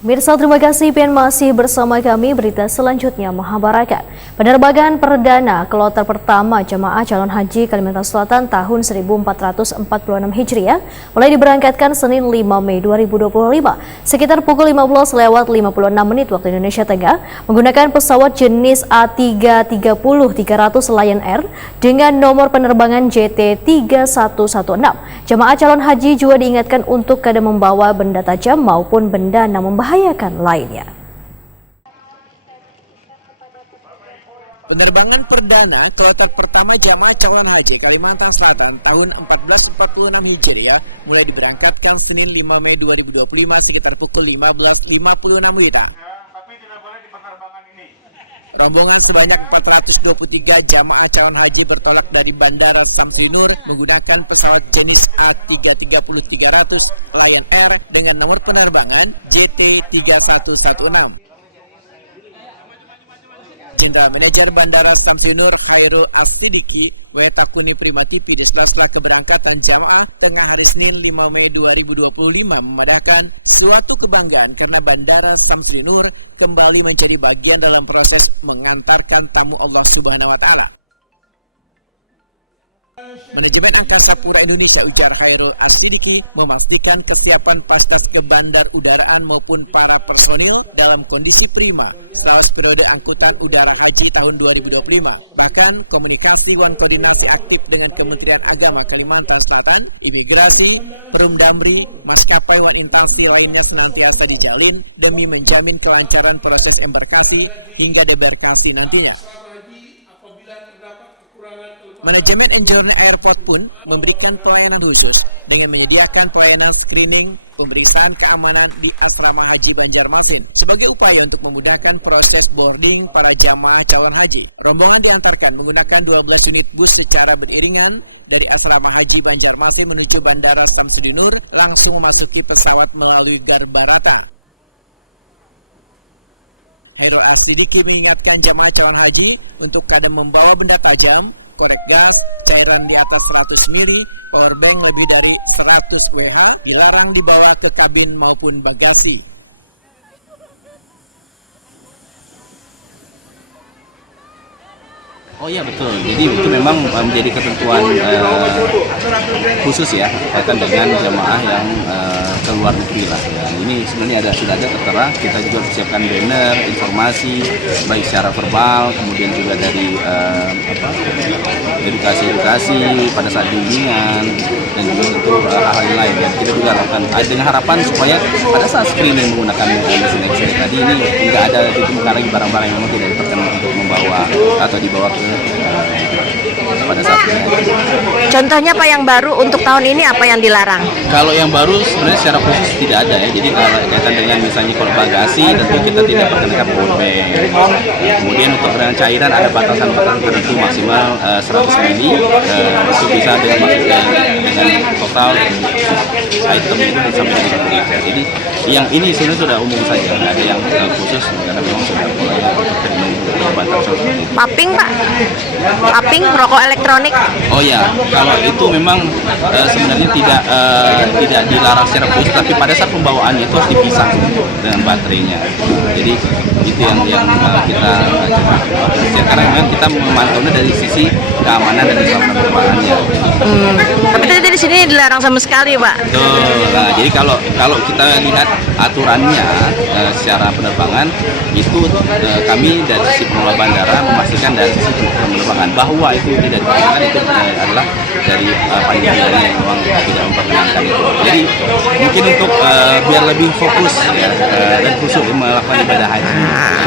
Mirsa, terima kasih PN masih bersama kami. Berita selanjutnya Mahabharata. Penerbangan perdana kloter pertama jemaah calon haji Kalimantan Selatan tahun 1446 Hijriah mulai diberangkatkan Senin 5 Mei 2025 sekitar pukul 15:56 waktu Indonesia Tengah menggunakan pesawat jenis A330-300 Lion Air dengan nomor penerbangan JT3116. Jemaah calon haji juga diingatkan untuk kada membawa benda tajam maupun benda yang membahayakan lainnya. Penerbangan perdana kloter pertama jamaah calon haji Kalimantan Selatan tahun 1446 Hijriah mulai diberangkatkan Senin 5 Mei 2025 sekitar pukul 15:56 WITA. Tapi tidak boleh di penerbangan ini. Rombongan sebanyak 423 jamaah calon haji bertolak dari Bandara Samtimur menggunakan pesawat jenis A330-300 Lion Air dengan nomor penerbangan JT3116. Jenderal Manajer Bandara Samtimur Khairul Astudiki Wekakuni Primatiti di sela-sela keberangkatan jamaah tengah hari Senin 5 Mei 2025 memadakan suatu kebanggaan karena Bandara Samtimur kembali menjadi bagian dalam proses mengantarkan tamu Allah Subhanahu wa Ta'ala. Manajemen Angkasa Pura Indonesia ujar Khairul Astudiki memastikan kesiapan staf ke bandar udaraan maupun para personil dalam kondisi prima dalam periode angkutan udara haji tahun 2025. Bahkan komunikasi dan koordinasi aktif dengan Kementerian Agama Kalimantan Selatan, Imigrasi, Perundamri, maskapai dan instansi lainnya senantiasa dijalin demi menjamin kelancaran proses embarkasi hingga debarkasi nantinya. Manajemen Enjoyment Airport pun memberikan pelayanan khusus dengan menyediakan pelayanan screening pemeriksaan keamanan di asrama haji Banjarmasin sebagai upaya untuk memudahkan proses boarding para jamaah calon haji. Rombongan diantarkan menggunakan 12 unit bus secara beriringan dari asrama haji Banjarmasin menuju Bandara Samtimur langsung memasuki pesawat melalui Dardarata. Khairul Astudiki mengingatkan jamaah calon haji untuk tidak membawa benda tajam, korek gas, cairan di atas 100 ml, powerbank lebih dari 100 mAh, dilarang dibawa ke kabin maupun bagasi. Oh iya betul, jadi itu memang menjadi ketentuan khusus ya kaitan dengan jamaah yang ke luar negeri lah. Dan ini sebenarnya sudah ada tertera, kita juga persiapkan banner, informasi baik secara verbal, kemudian juga dari edukasi pada saat bimbingan dan juga tentu hal-hal lain. Dan kita juga lakukan dengan harapan supaya pada saat screening menggunakan mesin X-ray tadi ini tidak ada ditemukan barang-barang yang memang tidak diperkenankan untuk membawa atau dibawa ke pada saat ini. Contohnya Pak yang baru untuk tahun ini apa yang dilarang? Kalau yang baru sebenarnya secara khusus tidak ada ya. Jadi kalau kaitan dengan misalnya korek bagasi tentu kita tidak perkenankan powerbank. Kemudian untuk dengan cairan ada batasan-batasan tertentu maksimal 100 ml. Itu bisa dengan total item itu sampai dengan 1 liter. Jadi yang ini sebenarnya sudah umum saja, nggak ada yang khusus karena memang sudah mulai untuk batasan seperti itu. Paping Pak? Paping, rokok elektronik? Oh ya, kalau itu memang sebenarnya tidak dilarang secara khusus, tapi pada saat pembawaannya itu harus dipisah dengan baterainya. Jadi itu yang kita coba perhatikan karena memang kita memantaunya dari sisi keamanan dan keselamatan penerbangannya. Tapi tadi di sini dilarang sama sekali Pak. Betul. Nah, jadi kalau kita lihat aturannya secara penerbangan itu kami dari sisi pengelola bandara memastikan dari sisi penerbangan bahwa itu tidak diperkenankan, itu adalah dari panitia yang memang tidak memperkenankan itu. Jadi mungkin untuk biar lebih fokus ya, dan khusyuk melakukan ibadah haji.